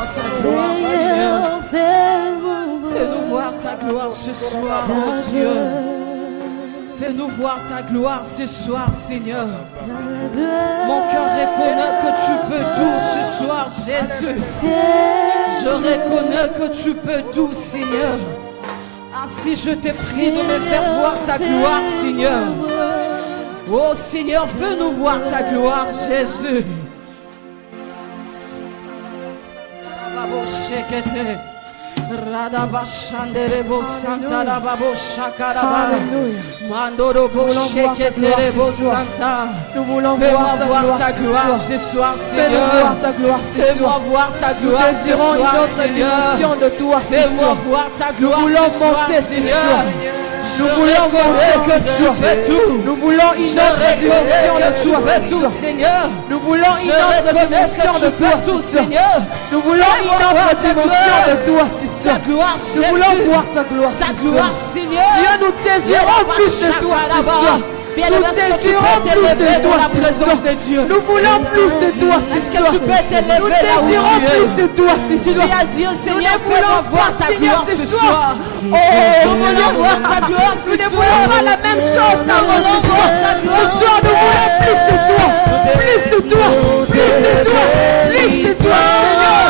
voir ta gloire, Seigneur. Fais-nous voir ta gloire ce soir, mon Dieu. Fais-nous voir ta gloire ce soir, Seigneur. Mon cœur reconnaît que tu peux tout ce soir, Jésus. Je reconnais que tu peux tout, Seigneur. Ainsi je te prie de me faire voir ta gloire, Seigneur. Oh Seigneur, fais-nous voir ta gloire, Jésus. Radabashanderebo Santa Rababo Shakaraba Mandorobo Sheketerebo Santa. Nous voulons voir ta gloire ce soir, Seigneur. Fais-moi voir ta gloire ce soir. Nous désirons une autre dimension de toi ce soir. Fais-moi voir ta gloire. Nous voulons monter ce soir. Nous voulons monter ce soir. Nous voulons une autre dimension de toi ce soir. Nous voulons une autre dimension de toi ce soir. Nous voulons une autre dimension de toi ce soir. Nous voulons voir ta gloire ce soir. Dieu, nous désirons plus de toi ce soir. Nous désirons plus de toi ce soir. Nous voulons plus de toi ce soir. Nous désirons plus de toi ce soir. Nous ne voulons pas, Seigneur, ce soir. Oh, Seigneur, nous ne voulons pas la même chose qu'avant ce soir. Ce soir, nous voulons plus de toi. Plus de toi. Plus de toi. Plus de toi, Seigneur.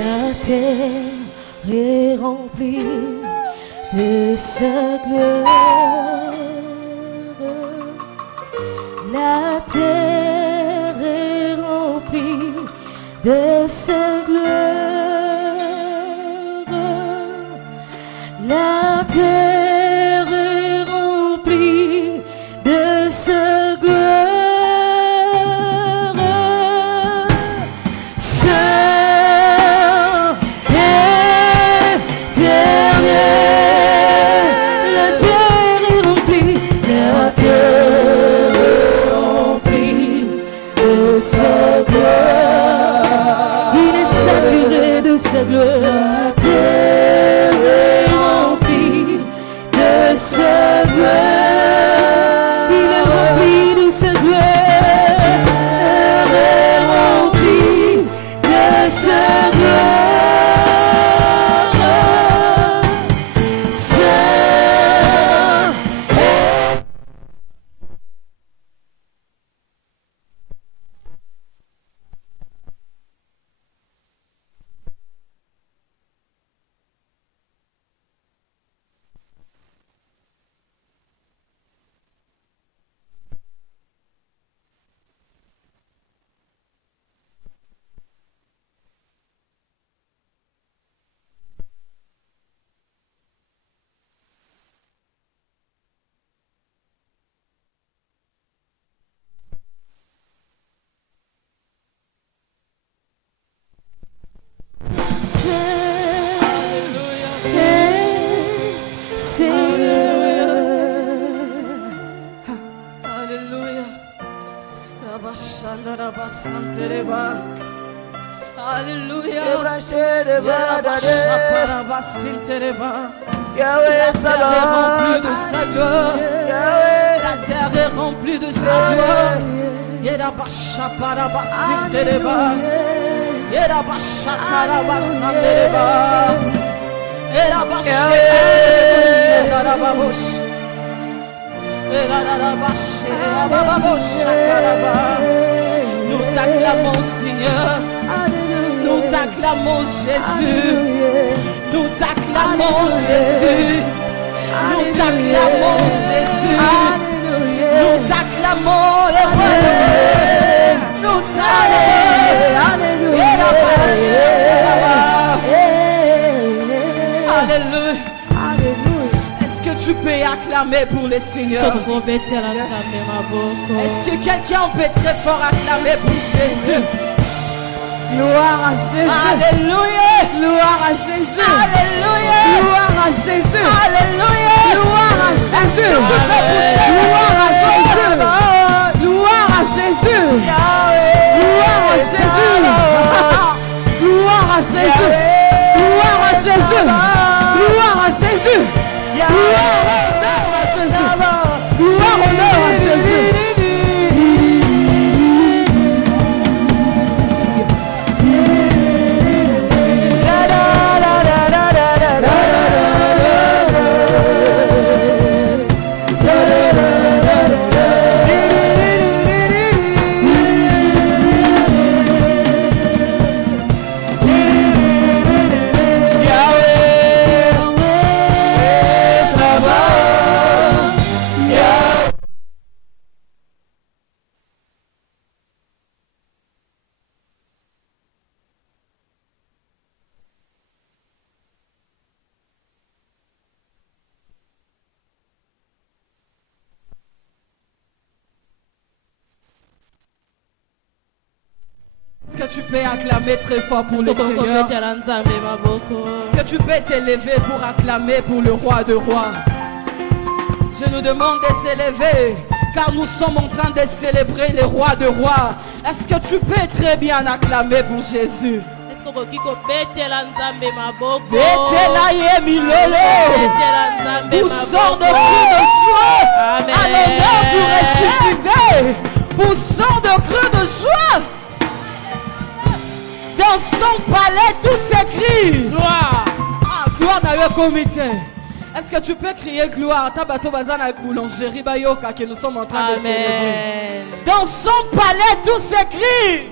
La terre est remplie de sa gloire. La terre est remplie de sa gloire. La terre est remplie de sa gloire. Sa gloire, la terre est remplie de sa gloire. Il est rempli de sa gloire. La terre est remplie de sa gloire. Alléluia. Yahweh, La terre est remplie de sa gloire. La terre est remplie de sa gloire. Nous t'acclamons, Seigneur. Nous t'acclamons, Jésus. Nous t'acclamons, Jésus. Nous t'acclamons, Jésus. Nous t'acclamons, le roi. Nous t'acclamons. Alléluia. Est-ce que tu peux acclamer pour le Seigneur? Est-ce que quelqu'un peut très fort acclamer pour Jésus? Gloire à Jésus. Alléluia. Gloire à Jésus. Alléluia. Gloire à Jésus. Alléluia. Gloire à Jésus. Tu peux pousser. Gloire à Jésus. Gloire à Jésus. Gloire à Jésus. Gloire à Jésus. Gloire à Jésus. Gloire à Jésus. Gloire à Jésus. Gloire à Jésus. Est-ce que tu peux acclamer très fort pour le Seigneur? Est-ce que tu peux t'élever pour acclamer pour le roi de rois? Je nous demande de s'élever, car nous sommes en train de célébrer le roi de rois. Est-ce que tu peux très bien acclamer pour Jésus? Poussons de cris de joie à l'honneur du ressuscité. Poussons de cris de joie. Dans son palais, tout s'écrit. Gloire. Ah, gloire dans le comité. Est-ce que tu peux crier gloire? Tabato bazana boulangerie bayoka que nous sommes en train de célébrer. Dans son palais, tout s'écrit.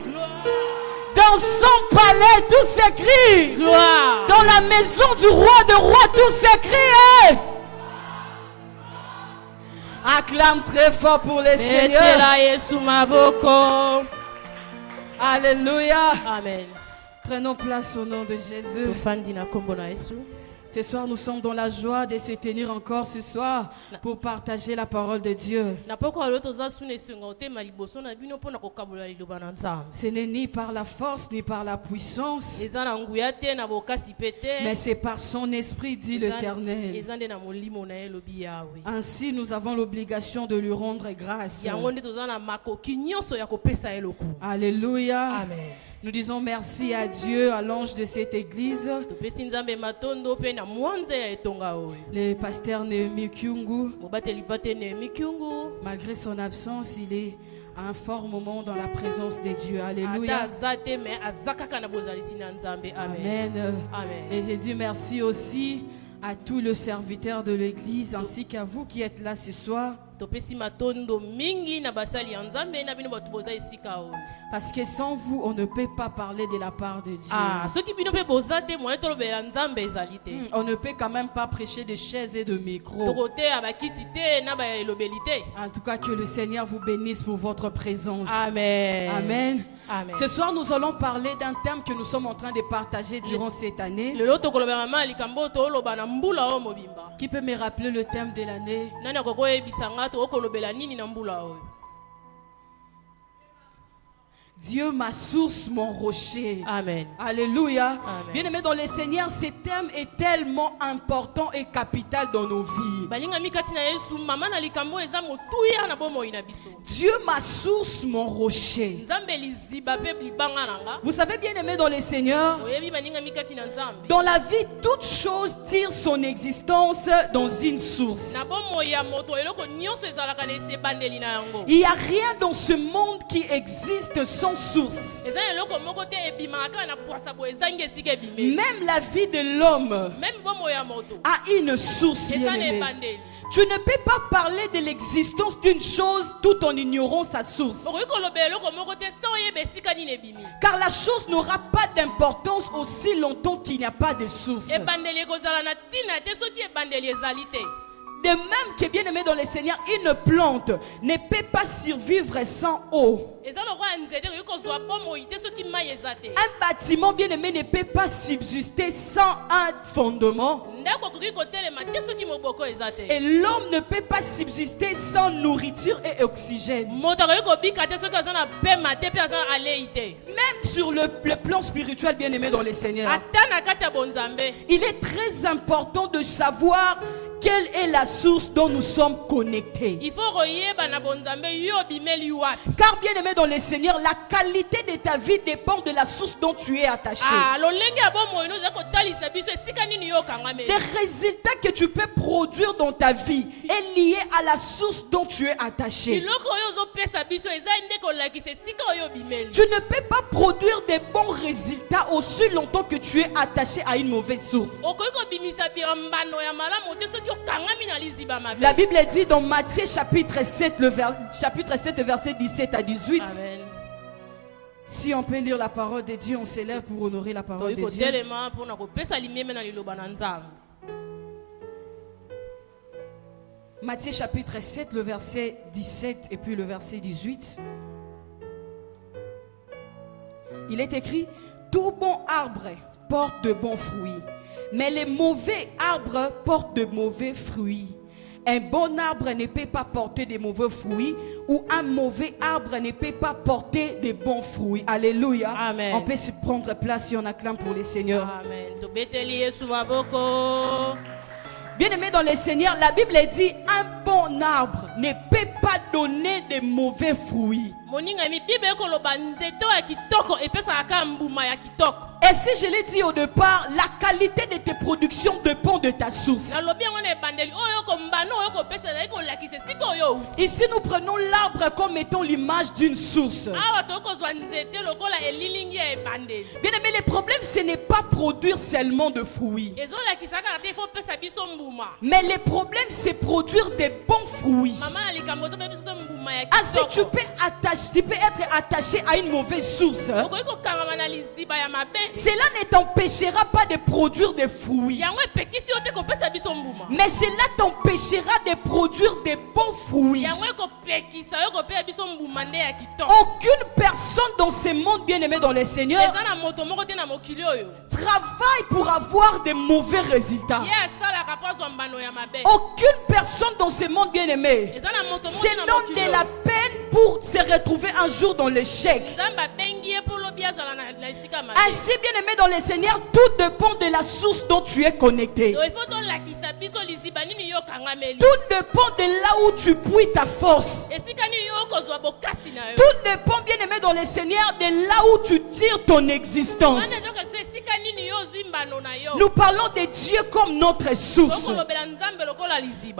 Dans son palais, tout s'écrit. Gloire. Dans la maison du roi de rois, tout s'écrit. Acclame très fort pour les seigneurs. Alléluia. Amen. Prenons place au nom de Jésus. Ce soir, nous sommes dans la joie de se tenir encore ce soir pour partager la parole de Dieu. Ce n'est ni par la force ni par la puissance, mais c'est par son esprit, dit l'Éternel. Ainsi, nous avons l'obligation de lui rendre grâce. Alléluia. Amen. Nous disons merci à Dieu, à l'ange de cette église, le pasteur Néhémie Kyungu. Malgré son absence, il est à un fort moment dans la présence de Dieu. Alléluia. Amen. Et j'ai dit merci aussi à tous les serviteurs de l'église ainsi qu'à vous qui êtes là ce soir. Parce que sans vous, on ne peut pas parler de la part de Dieu. On ne peut quand même pas prêcher de chaises et de micros. En tout cas, que le Seigneur vous bénisse pour votre présence. Amen. Amen. Amen. Ce soir, nous allons parler d'un thème que nous sommes en train de partager durant cette année. Qui peut me rappeler le thème de l'année? Dieu ma source, mon rocher. Amen. Alléluia. Amen. Bien-aimés dans le Seigneur, ce thème est tellement important et capital dans nos vies. Dieu ma source, mon rocher. Vous savez, bien-aimés dans le Seigneur, dans la vie, toute chose tire son existence dans une source. Il n'y a rien dans ce monde qui existe sans source. Même la vie de l'homme a une source, bien-aimé. Tu ne peux pas parler de l'existence d'une chose tout en ignorant sa source. Car la chose n'aura pas d'importance aussi longtemps qu'il n'y a pas de source. De même que, bien aimé dans le Seigneur, une plante ne peut pas survivre sans eau. Un bâtiment, bien aimé, ne peut pas subsister sans un fondement. Et l'homme ne peut pas subsister sans nourriture et oxygène. Même sur le plan spirituel, bien aimé dans le Seigneur, il est très important de savoir quelle est la source dont nous sommes connectés. Car bien aimé dans le Seigneur, la qualité de ta vie dépend de la source dont tu es attaché. Les résultats que tu peux produire dans ta vie est lié à la source dont tu es attaché. Tu ne peux pas produire des bons résultats aussi longtemps que tu es attaché à une mauvaise source. La Bible dit dans Matthieu chapitre 7, verset 17 à 18. Amen. Si on peut lire la parole de Dieu, on s'élève pour honorer la parole de Dieu. Matthieu chapitre 7, le verset 17 et puis le verset 18. Il est écrit: tout bon arbre porte de bons fruits, mais les mauvais arbres portent de mauvais fruits. Un bon arbre ne peut pas porter de mauvais fruits, ou un mauvais arbre ne peut pas porter de bons fruits. Alléluia. Amen. On peut se prendre place si on acclame pour le Seigneur. Amen. Bien-aimé dans le Seigneur, la Bible dit: un bon arbre ne peut pas donner de mauvais fruits. Et si je l'ai dit au départ, la qualité de tes productions dépend de ta source. Ici nous prenons l'arbre comme étant l'image d'une source. Bien aimé, le problème ce n'est pas produire seulement de fruits, mais le problème c'est produire des bons fruits. Ainsi tu peux être attaché à une mauvaise source. Cela ne t'empêchera pas de produire des fruits, mais cela t'empêchera de produire des bons fruits. Aucune personne dans ce monde, bien aimé dans le Seigneur, travaille pour avoir de mauvais résultats. Aucune personne dans ce monde, bien aimé, se donne de la peine pour se retrouver un jour dans l'échec. Ainsi, bien aimé dans le Seigneur, tout dépend de la source dont tu es connecté. Tout dépend de là où tu puises ta force. Tout dépend, bien aimé dans le Seigneur, de là où tu tires ton existence. Nous parlons de Dieu comme notre source.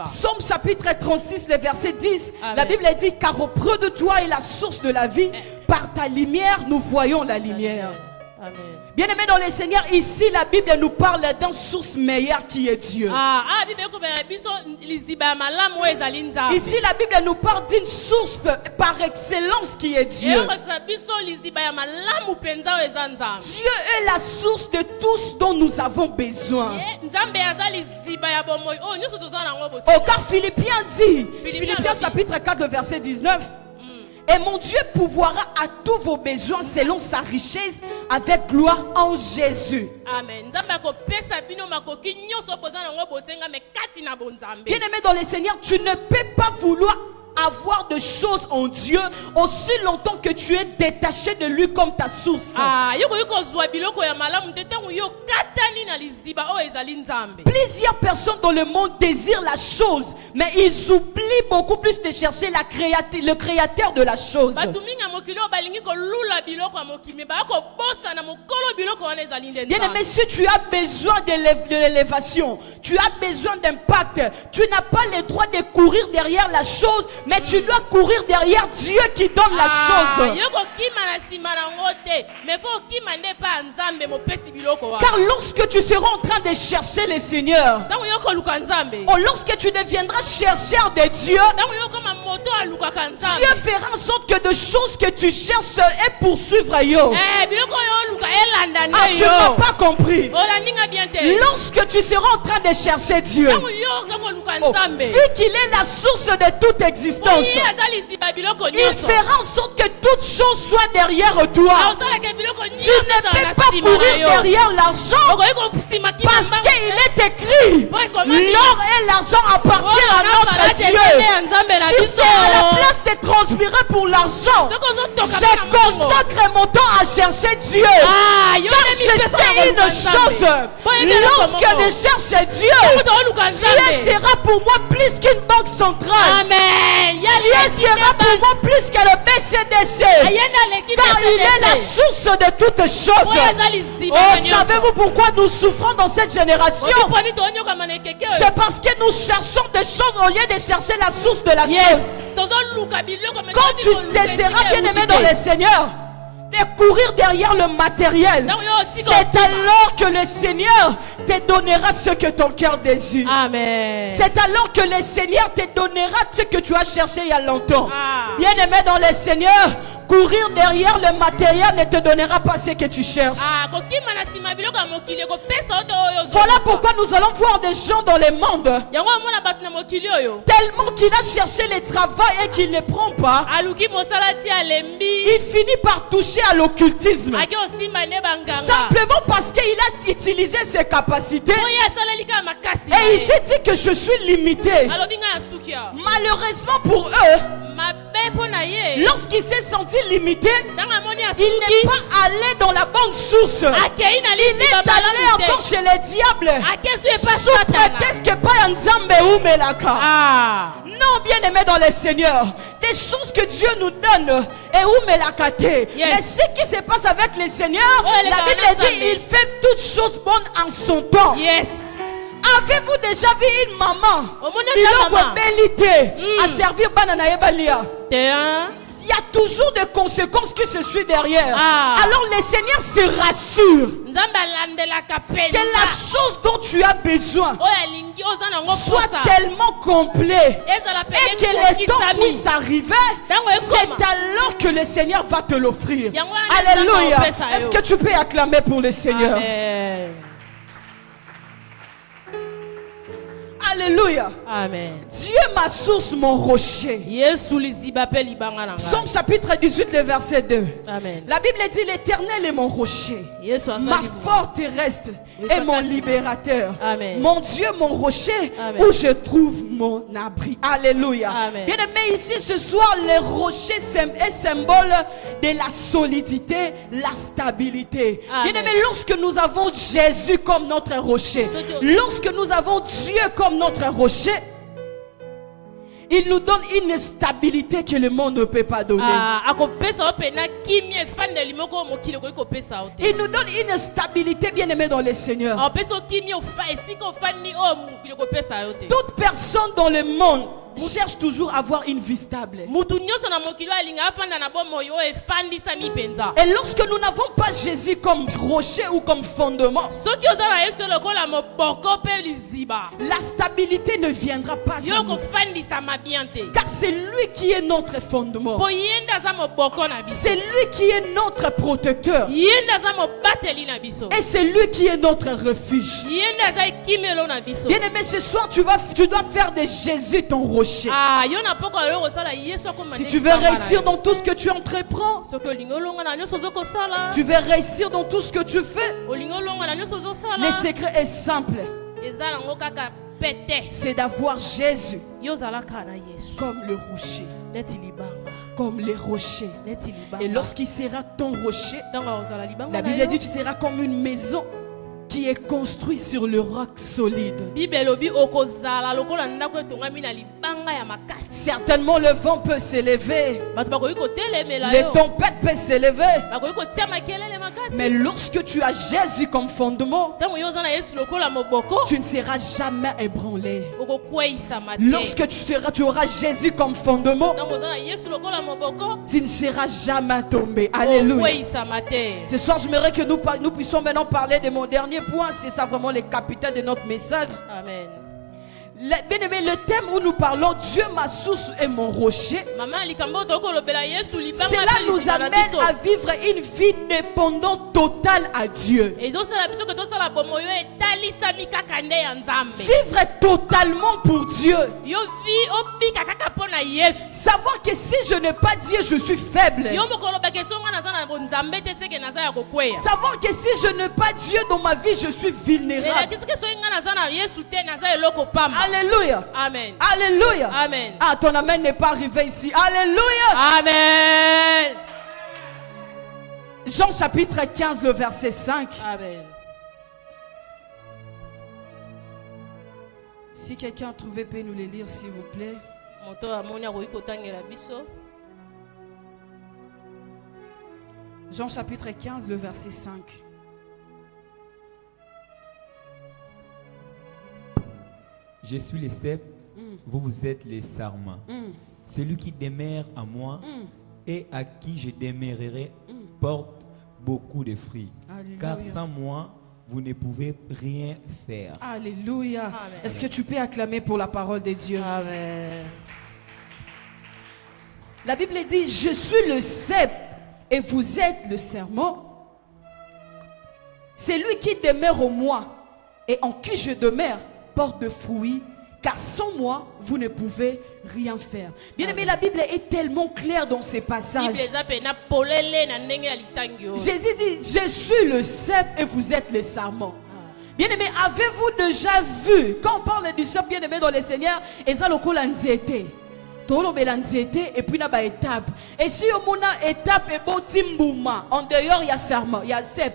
Psaume chapitre 36, le verset 10. Amen. La Bible dit: car auprès de toi est la source de la vie. Par ta lumière, nous voyons la lumière. Amen. Bien-aimés dans le Seigneur, ici la Bible nous parle d'une source meilleure qui est Dieu. Ici la Bible nous parle d'une source par excellence qui est Dieu. Dieu est la source de tout ce dont nous avons besoin. Au car Philippiens dit, Philippiens chapitre 4 verset 19. Et mon Dieu pourvoira à tous vos besoins selon sa richesse avec gloire en Jésus. Amen. Bien-aimé dans le Seigneur, tu ne peux pas vouloir avoir de choses en Dieu aussi longtemps que tu es détaché de lui comme ta source. Plusieurs personnes dans le monde désirent la chose, mais ils oublient beaucoup plus de chercher le créateur de la chose. Bien aimé, si tu as besoin de l'élévation, tu as besoin d'impact, tu n'as pas le droit de courir derrière la chose, mais tu dois courir derrière Dieu qui donne la chose. Car lorsque tu seras en train de chercher le Seigneur, ou lorsque tu deviendras chercheur de Dieu, Dieu fera en sorte que de choses que tu cherches et poursuivre ailleurs. Ah, tu n'as pas compris. Lorsque tu seras en train de chercher Dieu, vu qu'il est la source de toute existence, il fera en sorte que toute chose soit derrière toi. Tu ne peux pas courir derrière l'argent parce qu'il est écrit l'or et l'argent appartiennent à notre Dieu. Si c'est à la place de transpirer pour l'argent, je consacre mon temps à chercher Dieu. Car je sais une chose, lorsque je cherche Dieu, Dieu sera pour moi plus qu'une banque centrale. Dieu sera pour moi plus que le BCDC. Car il est la source de toutes choses. Oh, savez-vous pourquoi nous souffrons dans cette génération? C'est parce que nous cherchons des choses au lieu de chercher la source de la chose. Quand tu cesseras, bien aimé dans le Seigneur, de courir derrière le matériel, c'est alors que le Seigneur te donnera ce que ton cœur désire. C'est alors que le Seigneur te donnera ce que tu as cherché il y a longtemps. Bien aimé dans le Seigneur, courir derrière le matériel ne te donnera pas ce que tu cherches. Voilà pourquoi nous allons voir des gens dans le monde, tellement qu'il a cherché le travail et qu'il ne prend pas, il finit par toucher à l'occultisme, simplement parce qu'il a utilisé ses capacités et il s'est dit que je suis limité. Malheureusement pour eux, lorsqu'il s'est senti limité, il n'est pas allé dans la bonne source. Il est allé encore chez les diables sous prétexte que pas un Nzambe ou Melaka. Non, bien aimé dans le Seigneur, des choses que Dieu nous donne et où Melakate. Mais ce qui se passe avec le Seigneur, la Bible dit il fait toutes choses bonnes en son temps. Avez-vous déjà vu une maman à servir banana balia? Il y a toujours des conséquences qui se suivent derrière. Alors le Seigneur se rassure que la chose dont tu as besoin soit tellement complet et que le temps puisse arriver. C'est alors que le Seigneur va te l'offrir. Alléluia. Est-ce que tu peux acclamer pour le Seigneur? Amen. Alléluia. Amen. Dieu est ma source, mon rocher. Psaume chapitre 18, le verset 2. Amen. La Bible dit l'Éternel est mon rocher, ma forte reste et mon libérateur. Amen. Mon Dieu, mon rocher, Amen. où je trouve mon abri. Alléluia. Amen. Bien aimé, ici ce soir, le rocher est symbole de la solidité, la stabilité. Amen. Bien aimé, lorsque nous avons Jésus comme notre rocher, lorsque nous avons Dieu comme notre rocher, il nous donne une stabilité que le monde ne peut pas donner. Il nous donne une stabilité, bien aimée dans le Seigneur. Toute personne dans le monde cherche toujours à avoir une vie stable. Et lorsque nous n'avons pas Jésus comme rocher ou comme fondement, la stabilité ne viendra pas sur nous. Car c'est lui qui est notre fondement. C'est lui qui est notre protecteur. Et c'est lui qui est notre refuge. Bien aimé, ce soir tu dois faire de Jésus ton rocher. Si tu veux réussir dans tout ce que tu entreprends, tu veux réussir dans tout ce que tu fais, le secret est simple. c'est d'avoir Jésus yozalaka na Yesu comme le rocher. neti libanga Comme les rochers. neti libanga Et lorsqu'il sera ton rocher, ntango ozala libanga la na Bible yo, dit tu seras comme une maison qui est construite sur le roc solide. Bible elobi okozala lokola ndako etongami na libanga ya makasi. Certainement le vent peut s'élever, Bato bakoki kotelemela les yo tempêtes peuvent s'élever, bakoki kotia makelele makasi. mais lorsque tu as Jésus comme fondement, Ntango yo oza na Yesu lokola moboko tu ne seras jamais ébranlé. okokweyisama te. Lorsque tu auras Jésus comme fondement, Ntango oza na Yesu lokola moboko tu ne seras jamais tombé. Alléluia. okokweyisama te. Ce soir, j'aimerais que nous puissions maintenant parler de mon dernier point. C'est ça vraiment le capital de notre message. Amen. Bien aimé, le thème où nous parlons, Dieu ma source et mon rocher, Maman likambo tokolobela Yesu libanga cela pe nous lisanga na amène biso. à vivre une vie dépendante totale à Dieu. ezosala biso ke tosala bomo yo etalisami kaka nde ya Nzambe. Vivre totalement pour Dieu. Yo vi obika kaka mpo na Yesu. Savoir que si je n'ai pas Dieu, je suis faible. Yo mokoloba ke songa naza na Nzambe te seke naza ya kokweya. Savoir que si je n'ai pas Dieu dans ma vie, je suis vulnérable. elakisi ke soki nga naza na Yesu te naza eloko pamba. Alléluia. Amen. Alléluia. Amen. Ah, ton amen n'est pas arrivé ici. Alléluia. Amen. Jean chapitre 15, le verset 5. Amen. Si quelqu'un a trouvé, peut nous les lire, s'il vous plaît. Moto amoni akoki kotangela biso. Jean chapitre 15, le verset 5. Je suis le cep, vous êtes les sarments. Celui qui demeure à moi et à qui je demeurerai porte beaucoup de fruits. Alléluia. Car sans moi, vous ne pouvez rien faire. Alléluia. Amen. Est-ce que tu peux acclamer pour la parole de Dieu? Amen. La Bible dit, je suis le cep et vous êtes le serment. C'est lui qui demeure en moi et en qui je demeure porte de fruits, car sans moi, vous ne pouvez rien faire. Bien aimé, la Bible est tellement claire dans ces passages. Bible eza pe na polele na ndenge ya litangi oyo. Jésus dit, je suis le cep et vous êtes les sarments. Bien aimé, avez-vous déjà vu, quand on parle du cep, bien aimé dans le Seigneur, et ça le coup l'anxiété. Et puis il y a étape. Et si on a étape et botimbouma, en dehors il y a serment, il y a cep.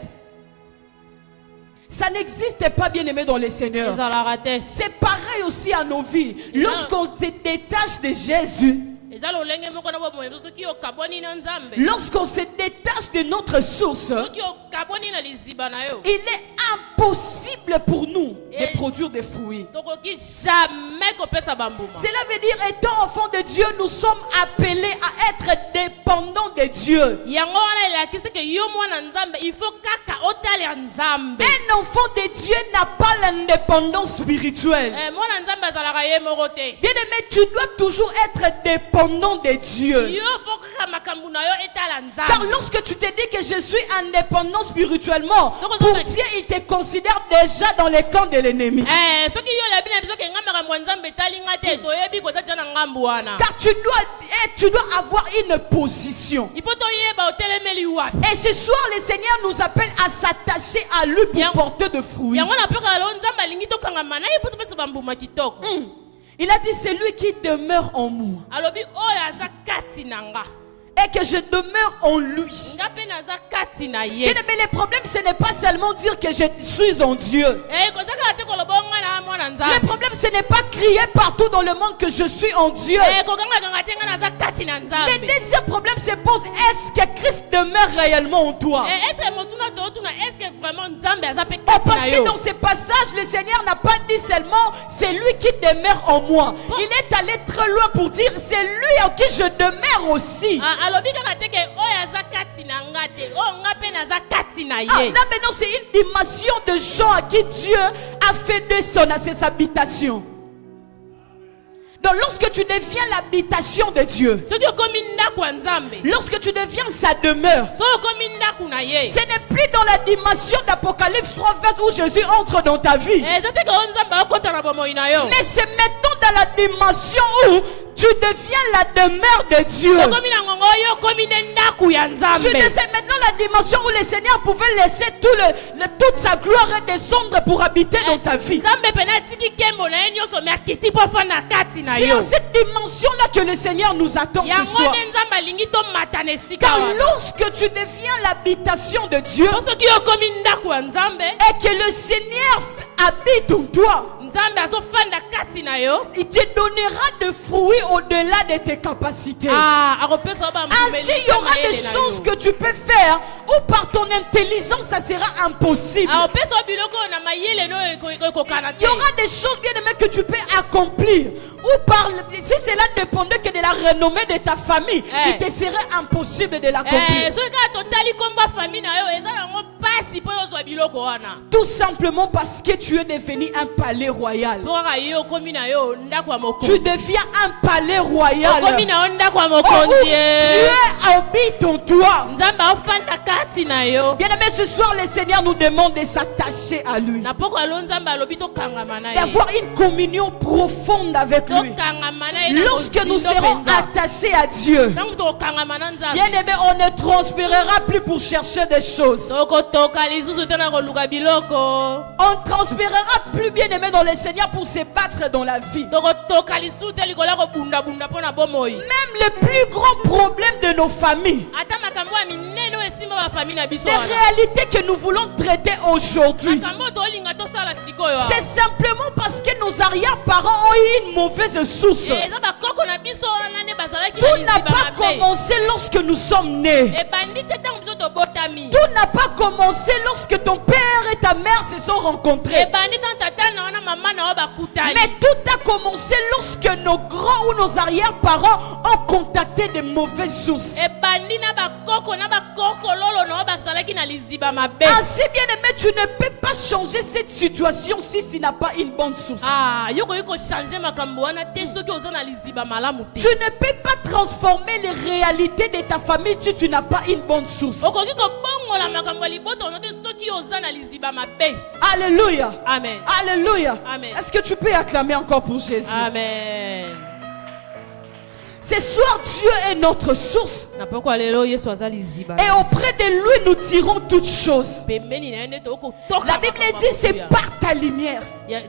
Ça n'existe pas, bien aimé dans le Seigneur. ezalaka te. C'est pareil aussi à nos vies. Lorsqu'on se détache de Jésus, eza lolenge moko na bomoi soki okabwani na Nzambe. lorsqu'on se détache de notre source, Soki okabwani na liziba na yo. il est impossible pour nous de produire des fruits. Tokoki jamais kopesa bambuma. Cela veut dire, étant enfants de Dieu, nous sommes appelés à être dépendants de Dieu. Yango wana elakisi ke yo mwana Nzambe il faut kaka otala Nzambe. Un enfant de Dieu n'a pas l'indépendance spirituelle. Mwana Nzambe azalaka ye moko te. Bien aimé, tu dois toujours être dépendant de Dieu. Yo faut kaka makambo na yo etala Car Nzambe. lorsque tu te dis que je suis indépendant spirituellement, Donc, pour donc, Dieu, il te considère déjà dans les camps de l'ennemi. Soki yo labi na biso ke nga makambo ya Nzambe etali nga te toyebi koza na ngambu wana. Car tu dois avoir une position. Il faut toyeba otelemeli wapi. Et ce soir, le Seigneur nous appelle à s'attacher à lui pour porter de fruits. Yango na peka lo Nzambe alingi tokangama na ye po topesa bambuma kitoko. Il a dit, c'est lui qui demeure en moi. Alobi oyo aza kati na nga. Et que je demeure en lui. Nga pe naza kati na ye. Bien aimé, le problème, ce n'est pas seulement dire que je suis en Dieu. Kozaka te koloba nga na mwana Le Nzambe. problème, ce n'est pas crier partout dans le monde que je suis en Dieu. Kokanga kanga te nga naza kati na Le Nzambe. deuxième problème se pose, est-ce que Christ demeure réellement en toi? Est-ce que motuna totuna est-ce que vraiment Nzambe aza pe Oh, kati parce na que yo? dans ces passages, le Seigneur n'a pas dit seulement c'est lui qui demeure en moi. Il est allé très loin pour dire c'est lui en qui je demeure aussi. Alobi kaka te ke oyo aza kati na nga te. Oyo nga pe naza kati na Ah, ye. là maintenant, c'est une dimension de gens à qui Dieu a fait de ses habitations. Donc lorsque tu deviens l'habitation de Dieu, Soki okomi ndako ya Nzambe. lorsque tu deviens sa demeure, Soki okomi ndako na ye. ce n'est plus dans la dimension d'Apocalypse 3:20 où Jésus entre dans ta vie. Eza te ke oyo Nzambe akota na bomoi na yo. Mais c'est maintenant dans la dimension où Tu deviens la demeure de Dieu. okomi na ngongo oyo okomi nde ndaku ya Tu nzambe. ne sais maintenant la dimension où le Seigneur pouvait laisser toute sa gloire et descendre pour habiter dans ta vie. nzambe pene atiki nkembo na ye nyonso me akiti mpo afanda kati na C'est yo. en cette dimension-là que le Seigneur nous attend ce yango soir. nde nzambe alingi tomata na esika Car wana. lorsque tu deviens l'habitation de Dieu po soki okomi ndako ya nzambe et que le Seigneur habite en toi, nzambe azofanda kati na yo, il te donnera des fruits au-delà de tes capacités. akopesa yo bambumeli Ainsi, il y aura des choses que tu peux faire où par ton intelligence, ça sera impossible. akopesa yo biloko oyo na mayele no ekokana Il y aura des choses, bien aimées, que tu peux accomplir. Ou par, si cela dépendait que de la renommée de ta famille, il te serait impossible de l'accomplir. soki kaka totali kombo ya famille na yo eza nango pasi mpo yozwa biloko wana. Tout simplement parce que tu es devenu un palais royal. mpo kaka yo okomi na yo ndako ya Tu mokonzi. deviens un palais royal. okomi na yo ndako ya Oh, où mokonzi. Dieu habite en toi. nzambe aofanda kati na yo. Bien aimé, ce soir, le Seigneur nous demande de s'attacher à lui. na poko alo nzambe alobi tokangama na ye. D'avoir une communion profonde avec lui. tokangama na ye na Lorsque nous mozindo serons mpenza. attachés à Dieu, ntango tokangama na nzambe. bien aimé, on ne transpirera plus pour chercher des choses. tokotoka lisusu te na koluka biloko. On ne transpirera plus, bien aimé, dans le Seigneur pour se battre dans la vie. tokotoka lisusu te likolo ya kobundabunda mpo na bomoi. Même les plus grands problèmes de nos familles, ata makambo ya minene oyo esimba bafamille na biso les wana. réalités que nous voulons traiter aujourd'hui, makambo tolinga tosala sikoyo c'est simplement parce que nos arrière-parents ont eu une mauvaise source. eza bakoko na biso wana nde bazalaki Tout na n'a liziba pas mabe. commencé lorsque nous sommes nés. ebandi te ntango biso tobotami. Tout n'a pas commencé lorsque ton père et ta mère se sont rencontrés. ebandi ntango tata na wana mama na yo bakutani. Mais tout a commencé lorsque nos grands ou nos arrière-parents ont contacté de mauvaises sources. ebandi na bakoko na bakokololo na yo bazalaki na liziba mabe. Ainsi, bien aimé, tu ne peux pas changer cette situation si tu n'as pas une bonne source. yo koki kochange makambo wana te soki oza na liziba malamu te. Tu ne peux pas transformer les réalités de ta famille si tu n'as pas une bonne source. okoki kobongola makambo ya liboto no te soki oza na liziba mabe. Alléluia. amen. Alléluia. Amen. Est-ce que tu peux acclamer encore pour Jésus? amen. Ce soir, Dieu est notre source. na pokwa lelo yesu aza liziba. Et auprès de lui, nous tirons toutes choses. pembeni na ye nde tokotoka La Bible makambo dit, ya c'est kokuya. par ta lumière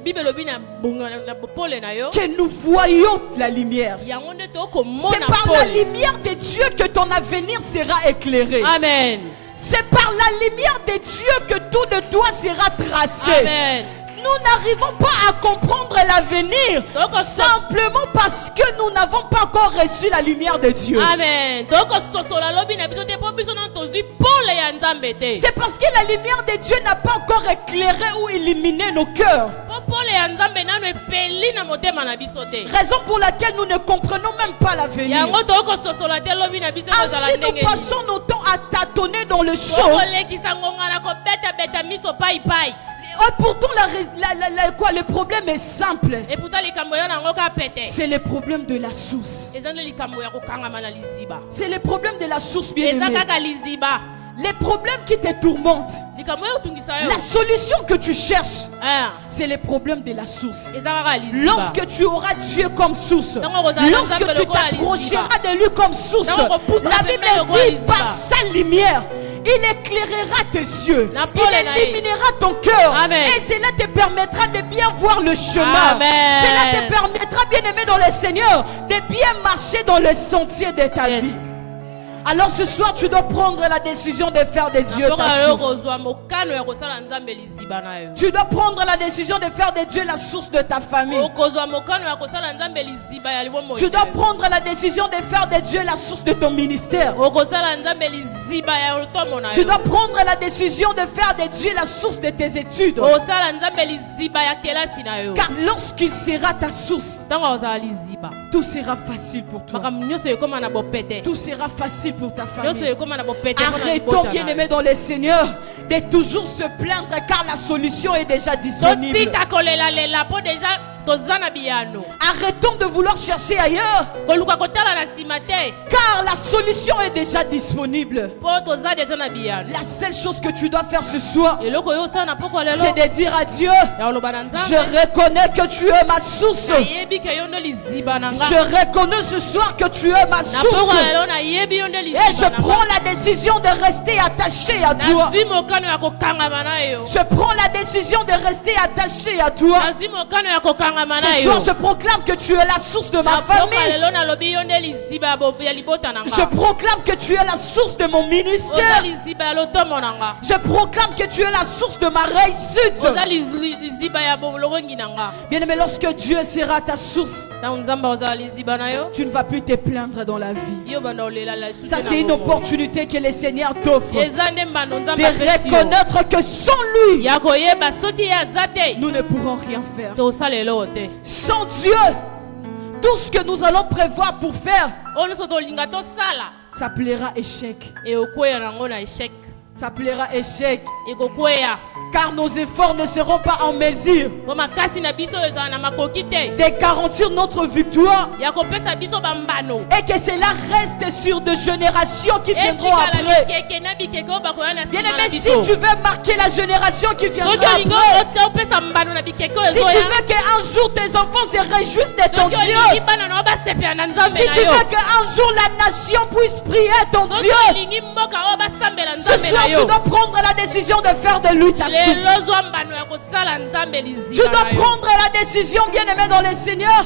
bible elobi na pole na yo que nous voyons la lumière. yango nde C'est tokomona par la pole. lumière de Dieu que ton avenir sera éclairé. amen. C'est par la lumière de Dieu que tout de toi sera tracé. amen. Nous n'arrivons pas à comprendre l'avenir Donc, simplement parce que nous n'avons pas encore reçu la lumière de Dieu. amen. tokososola lobi na biso te mpo biso na tozwi pole ya nzambe te. C'est parce que la lumière de Dieu n'a pas encore éclairé ou éliminé nos cœurs. mpo pole ya nzambe nano epeli na motema na biso te. Raison pour laquelle nous ne comprenons même pas l'avenir. yango tokososola te lobi na biso ekozala Ainsi, nous ndenge passons nos temps à tâtonner dans les choses. tokolekisa ngonga na kobetabeta miso paipai. Et pourtant, le problème est simple. eputa likambo eza nango ka pete. C'est le problème de la source. eza nde likambo ya kokangama na liziba. C'est le problème de la source, bien eza aimé. kaka liziba. Les problèmes qui te tourmentent, likambo oyo otungisa yo la solution que tu cherches, Ah, c'est le problème de la source. eza kaka liziba. Lorsque tu auras Dieu comme source, Lorsque lorsque tu t'approcheras de lui comme source, la Bible dit par sa lumière, il éclairera tes yeux, il illuminera ton cœur, Amen. et cela te permettra de bien voir le chemin. Amen. Cela te permettra, bien aimé dans le Seigneur, de bien marcher dans le sentier de ta Yes. vie. Alors ce soir, tu dois prendre la décision de faire de Dieu ta source. kozwa mokano ya kosala nzambe liziba na yo. Tu dois prendre la décision de faire de Dieu la source de ta famille. okozwa mokano ya kosala nzambe liziba ya libomoi. Tu dois prendre la décision de faire de Dieu la source de ton ministère. okosala nzambe liziba ya lotomo na Tu yo. dois prendre la décision de faire de Dieu la source de tes études. okosala nzambe liziba ya kelasi na yo. Car lorsqu'il sera ta source, ntango ozala liziba tout sera facile pour toi. makambo nyonso ekóma na bopete. Tout sera facile pour ta nyonso famille. ekóma na bopete mpo na Arrêtons, libota bien na aimé yo. dans le Seigneur, de toujours se plaindre car la solution est déjà disponible. totika kolelalela mpo deja tozana biyano Arrêtons de vouloir chercher ailleurs. koluka kotala na nsima te Car la solution est déjà disponible. mpo toza deja na biyano La seule chose que tu dois faire ce soir, eloko oyo osala na poko lelo c'est de dire à Dieu, ya koloba na je nzambe reconnais que tu es ma source. nayebi ke yo nde liziba na nga Je reconnais ce soir que tu es ma na poko source. lelo nayebi yo nde Et je liziba na prends nga la décision de rester attaché à toi. nazwi mokano ya kokangama na yo Je prends la décision de rester attaché à toi. nazwi mokano ya kokangama na Ce yo soir, je proclame que tu es la source de ma na poko famille. lelo nalobi yo nde liziba ya libota na Je nga proclame que tu es la source de mon oza ministère. liziba ya lotomo na nga Je proclame que tu es la source de ma réussite. oza liziba ya bolongi na nga Bien-aimé, lorsque Dieu sera ta source, ntango nzambe ozala liziba na yo tu ne vas plus te plaindre dans la vie. yo banda olela la Ça, c'est une opportunité que le Seigneur t'offre eza nde mbando de nzambe apesi yo reconnaître que sans lui, ya koyeba soki ye aza te nous ne pourrons rien faire. tosala eloko te Sans Dieu, tout ce que nous allons prévoir pour faire oyo nyonso tolinga tosala s'appellera échec. ekokweya nango na échec S'appellera échec. ekokweya Car nos efforts ne seront pas en mesure po makasi na biso oyo ezala na makoki te de garantir notre victoire ya kopesa biso bambano et que cela reste sur des générations qui viendront etikala après. bikeke na bikeke oyo bakoya na nsima Bien-aimé, na si biso tu veux marquer la génération qui soki viendra olingi après, opesa mbano na bikeke oyo si tu ezoya veux qu'un jour tes enfants se réjouissent de ton soki olingi Dieu, bana na yo basepela na nzambe si na tu yo veux qu'un jour la nation puisse prier ton soki Dieu, olingi mboka oyo basambela ce nzambe soir na tu yo dois prendre la décision de faire de lui ta source. lelo zwa mbano ya kosala nzambe Tu liziba dois na yo prendre la décision, bien-aimé dans le Seigneur,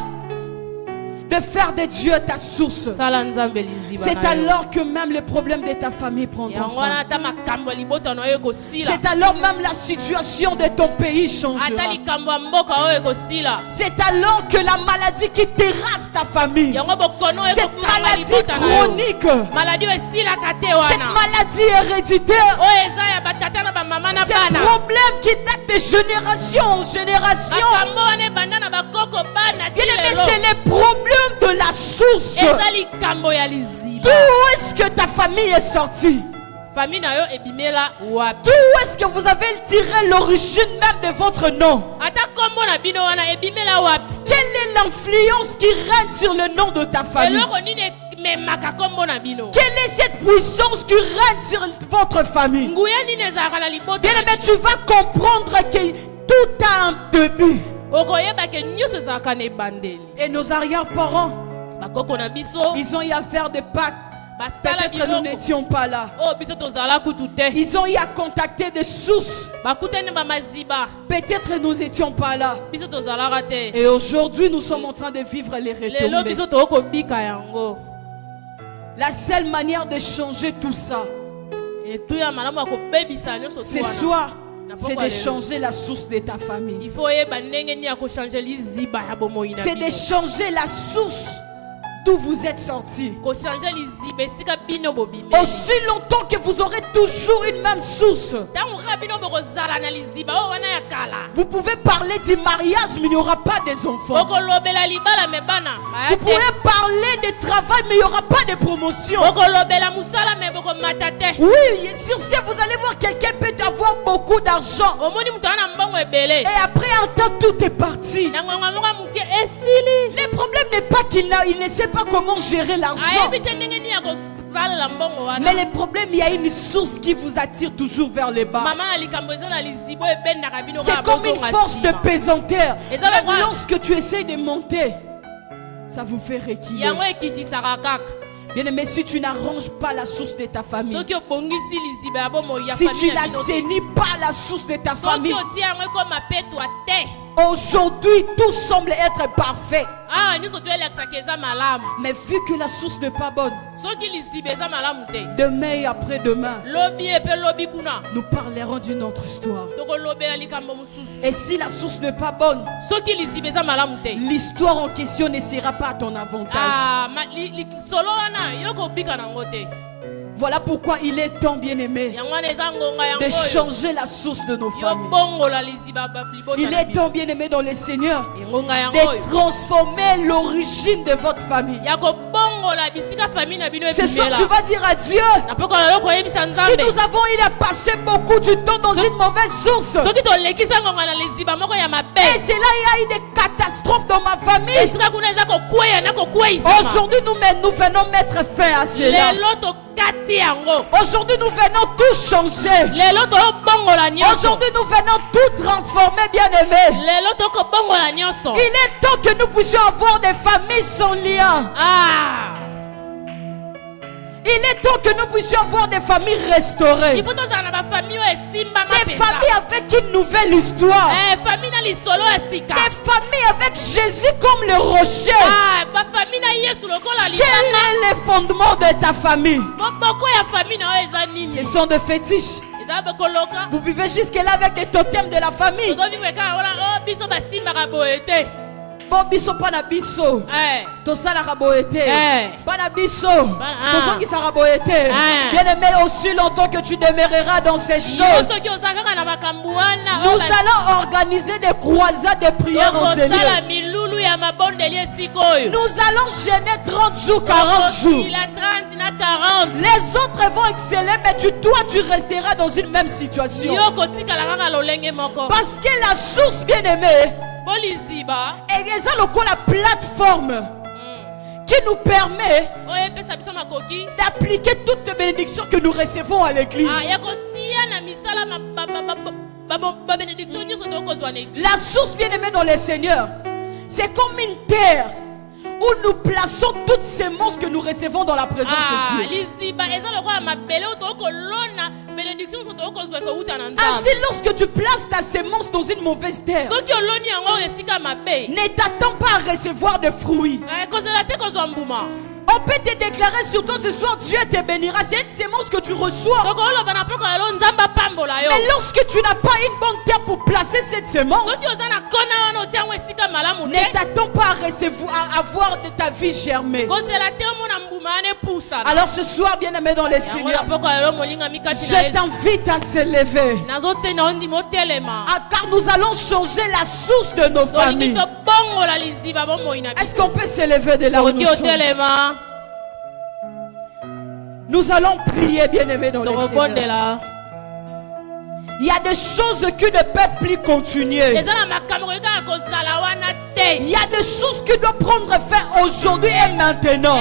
de faire de Dieu ta source. sala nzambe liziba C'est na yo alors que même les problèmes de ta famille prendront yango wana fin. ata makambo ya libota na yo ekosila C'est alors même la situation de ton pays ata changera. likambo ya mboka oyo ekosila C'est alors que la maladie qui terrasse ta famille, yango bokono oyo cette ekokanga maladie libota na yo chronique, maladi oyo esilaka te cette wana maladie héréditaire, oyo eza ya batata na bamama na ces bana problèmes qui datent de génération en génération. makambo wana ebanda na bakoko bana ti Bien-aimé, lelo c'est les problèmes de la source. eza likambo ya liziba D'où est-ce que ta famille est sortie? famille na yo ebimela wapi D'où est-ce que vous avez tiré l'origine même de votre nom? ata kombo na bino wana ebimela wapi Quelle est l'influence qui règne sur le nom de ta famille? eloko nini ememaka kombo na bino Quelle est cette puissance qui règne sur votre famille? nguya nini ezalaka na libota Bien aimé, tu vas comprendre que tout a un début. okoyeba ke nyonso ezalaka na ebandeli Et nos arrière-parents, bakoko na biso ils ont eu à faire des pactes. basala Peut-être nous biloko n'étions pas là. oyo biso tozala kutu te Ils ont eu à contacter des sources. bakutani bamaziba Peut-être nous n'étions pas là. biso tozalaka te Et aujourd'hui, nous sommes en train de vivre les lelo retombées. biso tokobika yango La seule manière de changer tout ça, etuya malamu ya kobebisa nyonso ce tu wana soir, Na c'est pokwa de lelo. changer la source de ta famille. il faut oyeba ndenge nini ya kochange liziba ya bomoi na C'est de bino changer la source d'où vous êtes sortis. kochange liziba esika bino bobime Aussi longtemps que vous aurez toujours une même source. ntango kaka bino bokozala na liziba oyo wana ya kala Vous pouvez parler du mariage, mais il n'y aura pas des enfants. okolobela libala me bana Vous baya te pourrez parler de travail, mais il n'y aura pas de promotion. okolobela mosala me bokomata te Oui, sur ce, vous allez voir quelqu'un peut avoir beaucoup d'argent. omoni moto wana mbongo ebele Et après un temps, tout est parti. na ngonga moko moke esili Le problème n'est pas il ne sait pas comment gérer l'argent. ayebi te ndenge nini ya kosalela mbongo Mais wana le problème, il y a une source qui vous attire toujours vers le bas. mama na likambo eza na liziba oyo ebendaka bino C'est comme une force de pesanteur. Et ça, Même voilà. lorsque tu essaies de monter, ça vous fait reculer. yango ekitisaka kaka Bien aimé, si tu n'arranges pas la source de ta famille, soki obongisi liziba ya bomoi ya si tu famille na bino te, n'assainis pas la source de ta soki famille, otia yango ekoma petwa te aujourd'hui tout semble être parfait. awa nyonso toyelakisaka eza malamu Mais vu que la source n'est pas bonne, soki liziba eza malamu te demain et après-demain, lobi epe lobi kuna nous parlerons d'une autre histoire. tokolobela likambo mosusu Et si la source n'est pas bonne, soki liziba eza malamu te l'histoire en question ne sera pas à ton avantage. solo wana yo kobika nango te Voilà pourquoi il est temps, bien-aimé, yango wana eza ngonga yango de oyo changer la source de nos yo familles. bongola liziba libota Il na est bino. temps, bien-aimé dans le Seigneur, ngonga yango de oyo transformer l'origine de votre famille. ya kobongola Ce soir, tu vas dire à Dieu, si nous avons eu à passer beaucoup du temps dans une mauvaise source, et c'est là il y a eu des catastrophes dans ma famille, aujourd'hui nous venons mettre fin à cela. Aujourd'hui nous venons tout changer. Aujourd'hui nous venons tout transformer, bien-aimés. Il est temps que nous puissions avoir des familles sans lien. Il est temps que nous puissions avoir des familles restaurées. Des familles avec une nouvelle histoire. Des familles avec Jésus comme le rocher. Quel est le fondement de ta famille? Ce sont des fétiches. Vous vivez jusque-là avec des totems de la famille. Biso pana biso tosala raboete pana biso tozoki sa raboete. Bien aimé, aussi longtemps que tu demeureras dans ces choses, nous allons organiser des croisades de prières au Seigneur. Nous allons jeûner 30 jours, 40 jours. Les autres vont exceller, mais toi tu resteras dans une même situation. Parce que la source, bien aimée, et ça la plateforme qui nous permet d'appliquer toutes les bénédictions que nous recevons à l'église. La source, bien aimée dans le Seigneur, c'est comme une terre où nous plaçons toutes ces monstres que nous recevons dans la présence de Dieu. Ainsi, lorsque tu places ta sémence dans une mauvaise terre, ne t'attends pas à recevoir de fruits. On peut te déclarer sur toi ce soir, Dieu te bénira. C'est une sémence que tu reçois. Mais lorsque tu n'as pas une bonne terre pour placer cette sémence, ne t'attends pas à recevoir, à voir de ta vie germer. Alors ce soir, bien aimé dans les Seigneurs, je t'invite à se lever. Car nous allons changer la source de nos familles. Est-ce qu'on peut se lever de là où nous sommes? Nous allons prier, bien-aimés dans les Seigneurs. Il y a des choses qui ne peuvent plus continuer. Il y a des choses qui doivent prendre fin aujourd'hui et maintenant.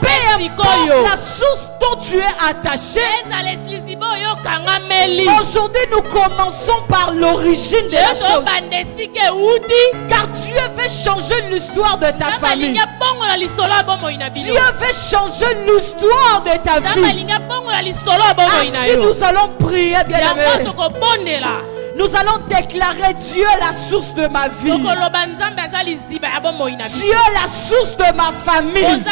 Peu importe la source dont tu es attaché. Aujourd'hui, nous commençons par l'origine de la chose. Car Dieu veut changer l'histoire de ta famille. Dieu veut changer l'histoire de ta vie. Ainsi, nous allons prier, bien-aimés. Nous allons déclarer Dieu la source de ma vie. Dieu la source de ma famille.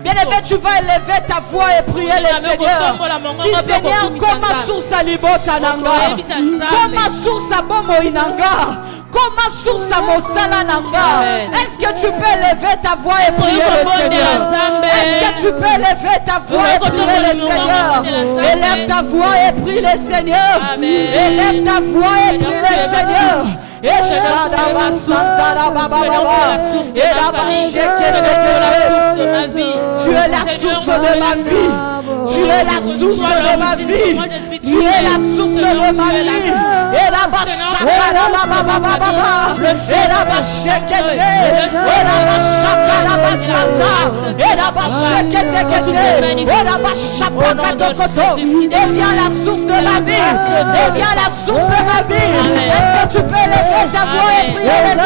Bien-aimé, tu vas élever ta voix et prier le Seigneur. Dis Seigneur, comme source à libota nanga, comme source à bomo inanga, comme source à mosala nanga. Est-ce que tu peux élever ta voix et prier le Seigneur? Est-ce que tu peux élever ta voix et prier le Seigneur? Élève ta voix et prie le Seigneur. Élève ta voix et prie le Seigneur. Tu es la source de ma vie. Tu es la source de ma vie. Tu es la source de ma vie. Et la bachaka la baba. Et la bachaka et la bachaka la basanta. Et la bachaka et la bachaka koto. Deviens la source de ma vie. Deviens la source de ma vie. Est-ce que tu peux lever ta voix et prier le Seigneur?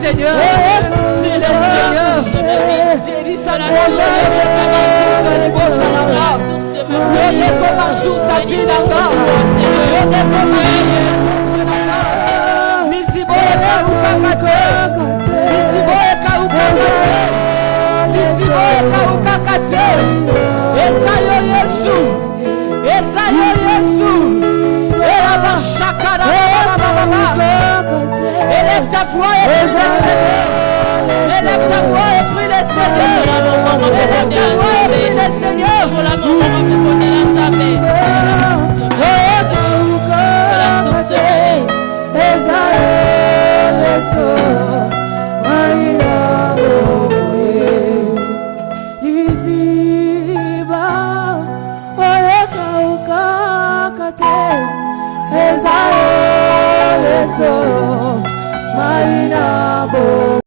Seigneur, prie le Seigneur. J'ai dit ça, ta voix et prie le Seigneur. Élève ta voix et prie le Seigneur. Élève ta voix et prie le Seigneur. So